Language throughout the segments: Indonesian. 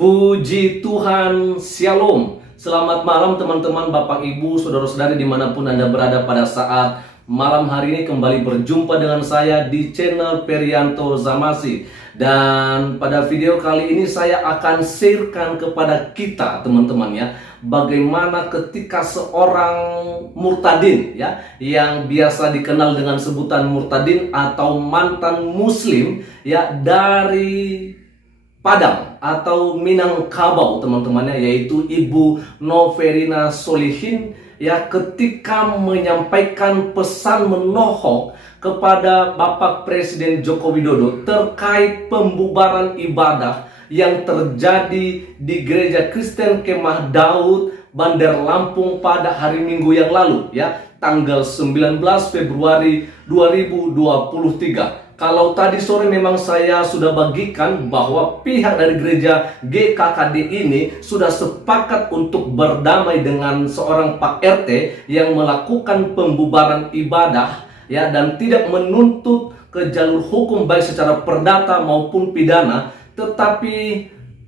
Puji Tuhan, Shalom. Selamat malam teman-teman, Bapak Ibu, Saudara-saudari dimanapun Anda berada pada saat malam hari ini. Kembali berjumpa dengan saya di channel Perianto Zamasi. Dan pada video kali ini saya akan sharekan kepada kita teman-teman ya, bagaimana ketika seorang murtadin ya, yang biasa dikenal dengan sebutan murtadin atau mantan muslim ya, dari Padang atau Minangkabau teman-temannya, yaitu Ibu Noverina Solihin ya, ketika menyampaikan pesan menohok kepada Bapak Presiden Joko Widodo terkait pembubaran ibadah yang terjadi di Gereja Kristen Kemah Daud, Bandar Lampung pada hari Minggu yang lalu ya, tanggal 19 Februari 2023. Kalau tadi sore memang saya sudah bagikan bahwa pihak dari gereja GKKD ini sudah sepakat untuk berdamai dengan seorang Pak RT yang melakukan pembubaran ibadah ya, dan tidak menuntut ke jalur hukum baik secara perdata maupun pidana. Tetapi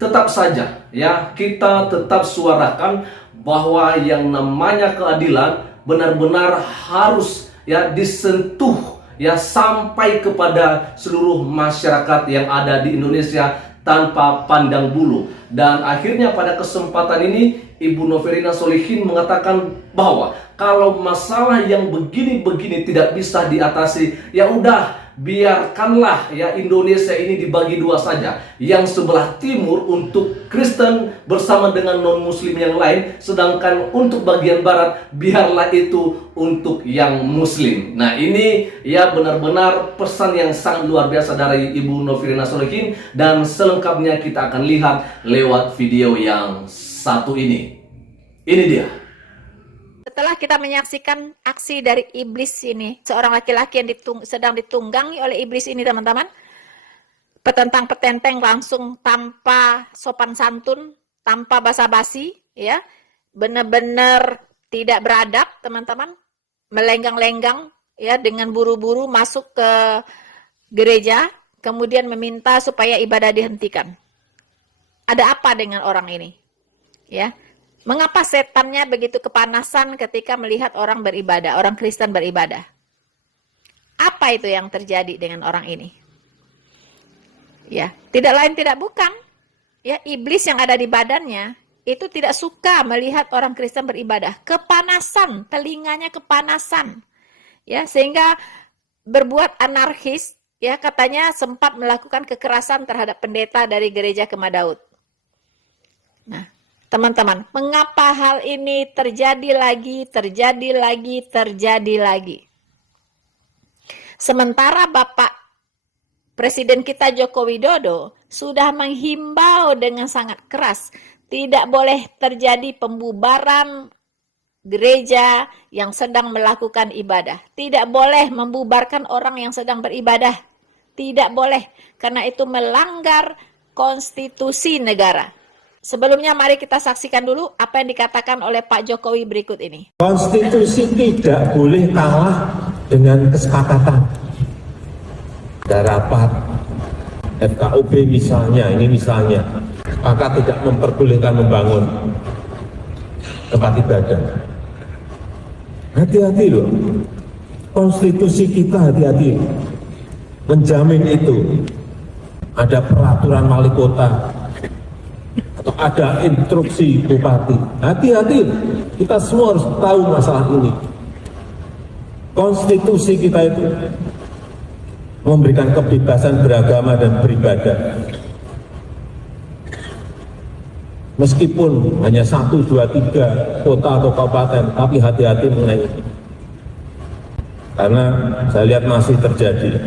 tetap saja ya, kita tetap suarakan bahwa yang namanya keadilan benar-benar harus ya disentuh ya, sampai kepada seluruh masyarakat yang ada di Indonesia tanpa pandang bulu. Dan akhirnya pada kesempatan ini Ibu Noverina Solihin mengatakan bahwa kalau masalah yang begini-begini tidak bisa diatasi, ya udah biarkanlah ya Indonesia ini dibagi dua saja. Yang sebelah timur untuk Kristen bersama dengan non-muslim yang lain, sedangkan untuk bagian barat biarlah itu untuk yang muslim. Nah ini ya benar-benar pesan yang sangat luar biasa dari Ibu Noverina Solihin, dan selengkapnya kita akan lihat lewat video yang satu ini. Ini dia. Setelah kita menyaksikan aksi dari iblis ini, seorang laki-laki yang sedang ditunggangi oleh iblis ini teman-teman, petentang petenteng langsung tanpa sopan santun, tanpa basa-basi ya, benar-benar tidak beradab teman-teman, melenggang-lenggang ya, dengan buru-buru masuk ke gereja, kemudian meminta supaya ibadah dihentikan. Ada apa dengan orang ini ya? Mengapa setannya begitu kepanasan ketika melihat orang beribadah, orang Kristen beribadah? Apa itu yang terjadi dengan orang ini? Ya, tidak lain tidak bukan, ya, iblis yang ada di badannya itu tidak suka melihat orang Kristen beribadah. Kepanasan, telinganya kepanasan. Ya, sehingga berbuat anarkis, ya, katanya sempat melakukan kekerasan terhadap pendeta dari gereja Kemah Daud. Nah, teman-teman, mengapa hal ini terjadi lagi? Sementara Bapak Presiden kita Joko Widodo sudah menghimbau dengan sangat keras, tidak boleh terjadi pembubaran gereja yang sedang melakukan ibadah. Tidak boleh membubarkan orang yang sedang beribadah. Tidak boleh, karena itu melanggar konstitusi negara. Sebelumnya mari kita saksikan dulu apa yang dikatakan oleh Pak Jokowi berikut ini. Konstitusi tidak boleh kalah dengan kesepakatan. Ada rapat FKUB misalnya, maka tidak memperbolehkan membangun tempat ibadah. Hati-hati loh, konstitusi kita hati-hati menjamin itu. Ada peraturan wali kota atau ada instruksi bupati, hati-hati, kita semua harus tahu masalah ini. Konstitusi kita itu memberikan kebebasan beragama dan beribadah, meskipun hanya 1, 2, 3 kota atau kabupaten, tapi hati-hati mengenai itu, karena saya lihat masih terjadi.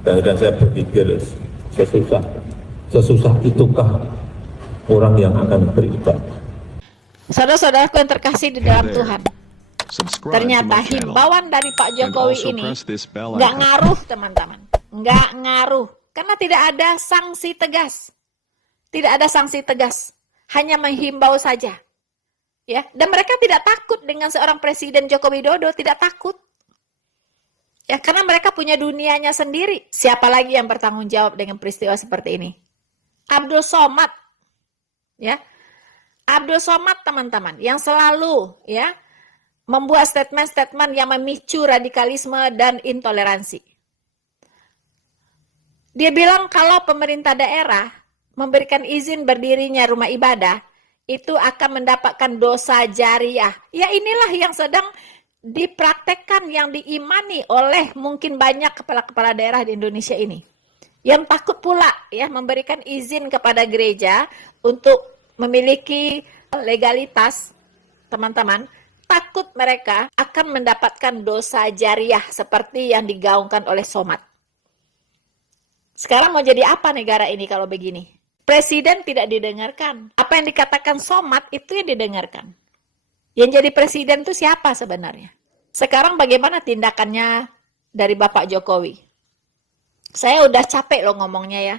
Dan saya berpikir sesusah itukah orang yang akan beribadah. Saudara-saudaraku yang terkasih di dalam Tuhan, ternyata himbauan dari Pak Jokowi ini nggak ngaruh teman-teman, nggak ngaruh, karena tidak ada sanksi tegas, hanya menghimbau saja, ya. Dan mereka tidak takut dengan seorang Presiden Joko Widodo, tidak takut, ya, karena mereka punya dunianya sendiri. Siapa lagi yang bertanggung jawab dengan peristiwa seperti ini? Abdul Somad Ya, Abdul Somad teman-teman yang selalu ya membuat statement-statement yang memicu radikalisme dan intoleransi. Dia bilang kalau pemerintah daerah memberikan izin berdirinya rumah ibadah, itu akan mendapatkan dosa jariah. Ya inilah yang sedang dipraktekkan, yang diimani oleh mungkin banyak kepala-kepala daerah di Indonesia ini. Yang takut pula ya memberikan izin kepada gereja untuk memiliki legalitas, teman-teman. Takut mereka akan mendapatkan dosa jariah seperti yang digaungkan oleh Somad. Sekarang mau jadi apa negara ini kalau begini? Presiden tidak didengarkan. Apa yang dikatakan Somad itu yang didengarkan. Yang jadi presiden itu siapa sebenarnya? Sekarang bagaimana tindakannya dari Bapak Jokowi? Saya udah capek loh ngomongnya ya.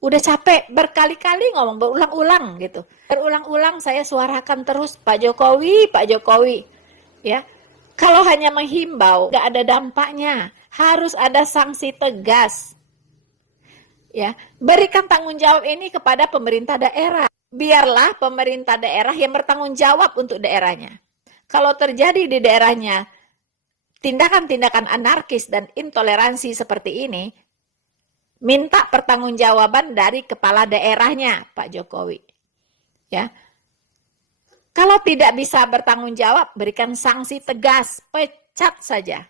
Udah capek berkali-kali ngomong, berulang-ulang gitu. Berulang-ulang saya suarakan terus Pak Jokowi, Pak Jokowi. Ya. Kalau hanya menghimbau, nggak ada dampaknya. Harus ada sanksi tegas. Ya, berikan tanggung jawab ini kepada pemerintah daerah. Biarlah pemerintah daerah yang bertanggung jawab untuk daerahnya. Kalau terjadi di daerahnya tindakan-tindakan anarkis dan intoleransi seperti ini, minta pertanggungjawaban dari kepala daerahnya, Pak Jokowi. Ya. Kalau tidak bisa bertanggung jawab, berikan sanksi tegas, pecat saja.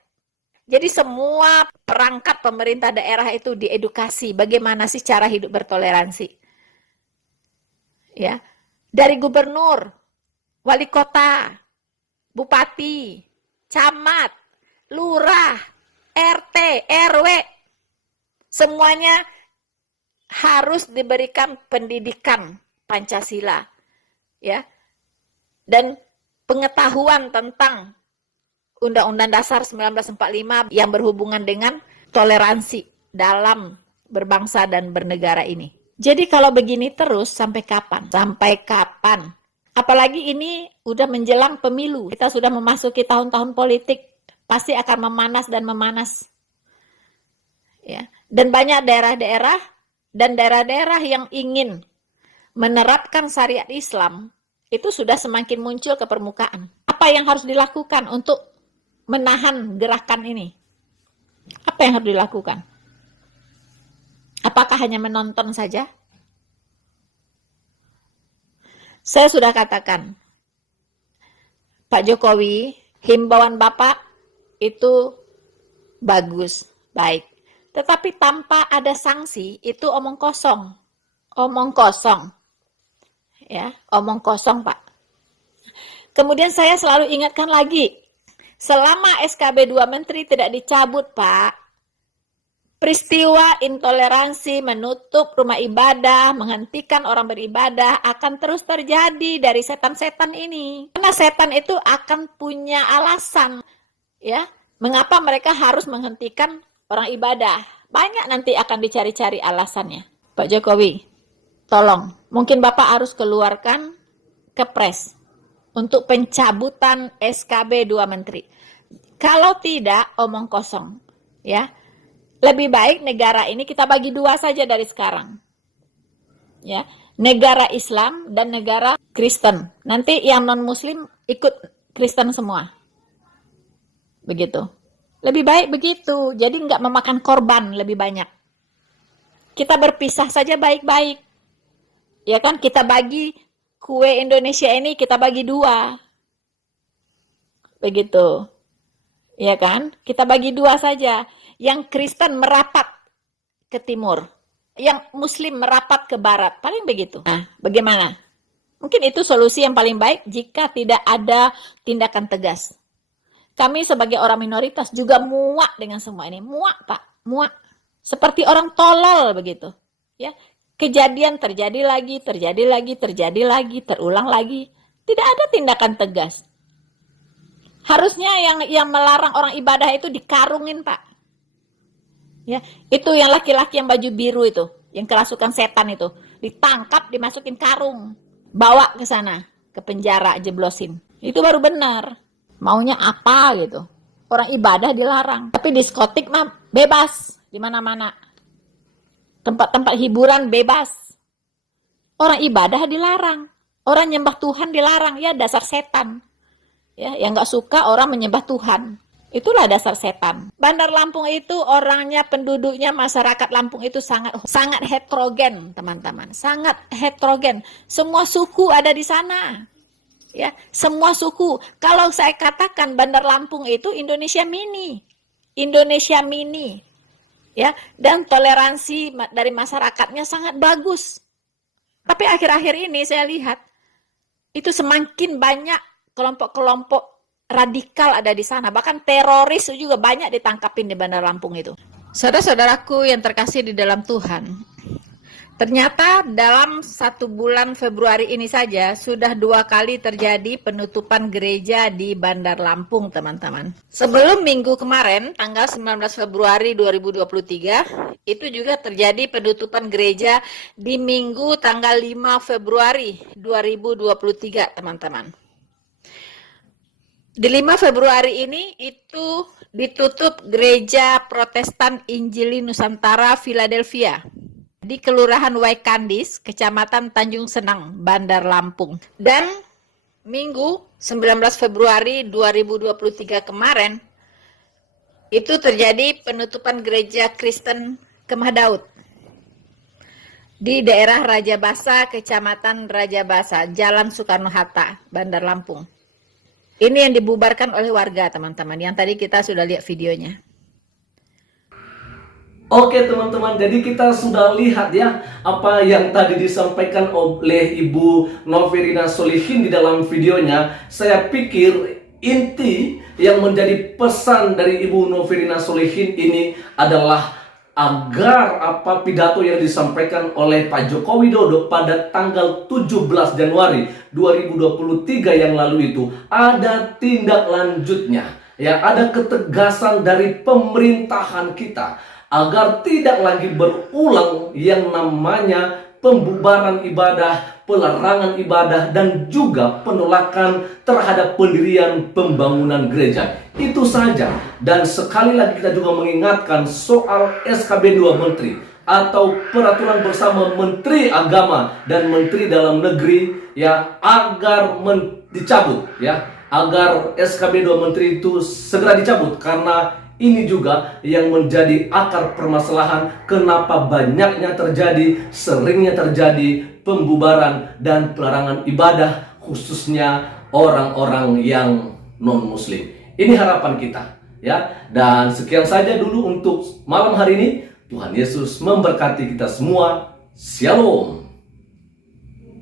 Jadi semua perangkat pemerintah daerah itu diedukasi bagaimana sih cara hidup bertoleransi. Ya. Dari gubernur, wali kota, bupati, camat, lurah, RT, RW, semuanya harus diberikan pendidikan Pancasila. Ya. Dan pengetahuan tentang Undang-Undang Dasar 1945 yang berhubungan dengan toleransi dalam berbangsa dan bernegara ini. Jadi kalau begini terus sampai kapan? Sampai kapan? Apalagi ini udah menjelang pemilu. Kita sudah memasuki tahun-tahun politik. Pasti akan memanas dan memanas. Ya. Dan banyak daerah-daerah dan daerah-daerah yang ingin menerapkan syariat Islam itu sudah semakin muncul ke permukaan. Apa yang harus dilakukan untuk menahan gerakan ini? Apa yang harus dilakukan? Apakah hanya menonton saja? Saya sudah katakan, Pak Jokowi, himbauan Bapak itu bagus, baik. Tetapi tanpa ada sanksi, itu omong kosong. Omong kosong. Ya, omong kosong, Pak. Kemudian saya selalu ingatkan lagi, selama SKB 2 Menteri tidak dicabut, Pak, peristiwa intoleransi, menutup rumah ibadah, menghentikan orang beribadah akan terus terjadi dari setan-setan ini. Karena setan itu akan punya alasan, ya, mengapa mereka harus menghentikan orang ibadah. Banyak nanti akan dicari-cari alasannya. Pak Jokowi, tolong, mungkin Bapak harus keluarkan kepres untuk pencabutan SKB 2 Menteri. Kalau tidak, omong kosong. Ya, lebih baik negara ini kita bagi dua saja dari sekarang. Ya, negara Islam dan negara Kristen. Nanti yang non-Muslim ikut Kristen semua. Begitu. Lebih baik begitu. Jadi nggak memakan korban lebih banyak. Kita berpisah saja baik-baik. Ya kan, kita bagi kue Indonesia ini kita bagi dua. Begitu. Ya kan? Kita bagi dua saja. Yang Kristen merapat ke timur. Yang Muslim merapat ke barat. Paling begitu. Nah, bagaimana? Mungkin itu solusi yang paling baik jika tidak ada tindakan tegas. Kami sebagai orang minoritas juga muak dengan semua ini. Muak, Pak. Muak. Seperti orang tolol begitu. Ya. Kejadian terjadi lagi, terulang lagi. Tidak ada tindakan tegas. Harusnya yang melarang orang ibadah itu dikarungin, Pak. Ya, itu yang laki-laki yang baju biru itu, yang kerasukan setan itu, ditangkap, dimasukin karung, bawa ke sana, ke penjara, jeblosin. Itu baru benar. Maunya apa gitu. Orang ibadah dilarang, tapi diskotik mah bebas di mana-mana. Tempat-tempat hiburan bebas. Orang ibadah dilarang, orang nyembah Tuhan dilarang, ya dasar setan. Ya, yang nggak suka orang menyembah Tuhan. Itulah dasar setan. Bandar Lampung itu orangnya, penduduknya, masyarakat Lampung itu sangat heterogen, teman-teman. Sangat heterogen. Semua suku ada di sana. Ya, semua suku. Kalau saya katakan Bandar Lampung itu Indonesia mini. Indonesia mini. Ya, dan toleransi dari masyarakatnya sangat bagus. Tapi akhir-akhir ini saya lihat itu semakin banyak kelompok-kelompok radikal ada di sana. Bahkan teroris juga banyak ditangkapin di Bandar Lampung itu. Saudara-saudaraku yang terkasih di dalam Tuhan, ternyata dalam 1 bulan Februari ini saja sudah 2 kali terjadi penutupan gereja di Bandar Lampung, teman-teman. Sebelum minggu kemarin, tanggal 19 Februari 2023, itu juga terjadi penutupan gereja di minggu tanggal 5 Februari 2023, teman-teman. Di 5 Februari ini itu ditutup gereja Protestan Injili Nusantara Philadelphia di Kelurahan Waikandis, Kecamatan Tanjung Senang, Bandar Lampung. Dan minggu 19 Februari 2023 kemarin itu terjadi penutupan gereja Kristen Kemah Daud di daerah Rajabasa, Kecamatan Rajabasa, Jalan Soekarno-Hatta, Bandar Lampung. Ini yang dibubarkan oleh warga, teman-teman, yang tadi kita sudah lihat videonya. Oke teman-teman, jadi kita sudah lihat ya apa yang tadi disampaikan oleh Ibu Noverina Solihin di dalam videonya. Saya pikir inti yang menjadi pesan dari Ibu Noverina Solihin ini adalah agar apa pidato yang disampaikan oleh Pak Joko Widodo pada tanggal 17 Januari 2023 yang lalu itu ada tindak lanjutnya, ya, ada ketegasan dari pemerintahan kita agar tidak lagi berulang yang namanya pembubaran ibadah, pelarangan ibadah, dan juga penolakan terhadap pendirian pembangunan gereja. Itu saja. Dan sekali lagi kita juga mengingatkan soal SKB 2 Menteri atau peraturan bersama Menteri Agama dan Menteri Dalam Negeri, ya, agar dicabut, ya, agar SKB 2 Menteri itu segera dicabut, karena ini juga yang menjadi akar permasalahan kenapa banyaknya terjadi, seringnya terjadi pembubaran dan pelarangan ibadah, khususnya orang-orang yang non-muslim. Ini harapan kita, ya. Dan sekian saja dulu untuk malam hari ini. Tuhan Yesus memberkati kita semua. Shalom.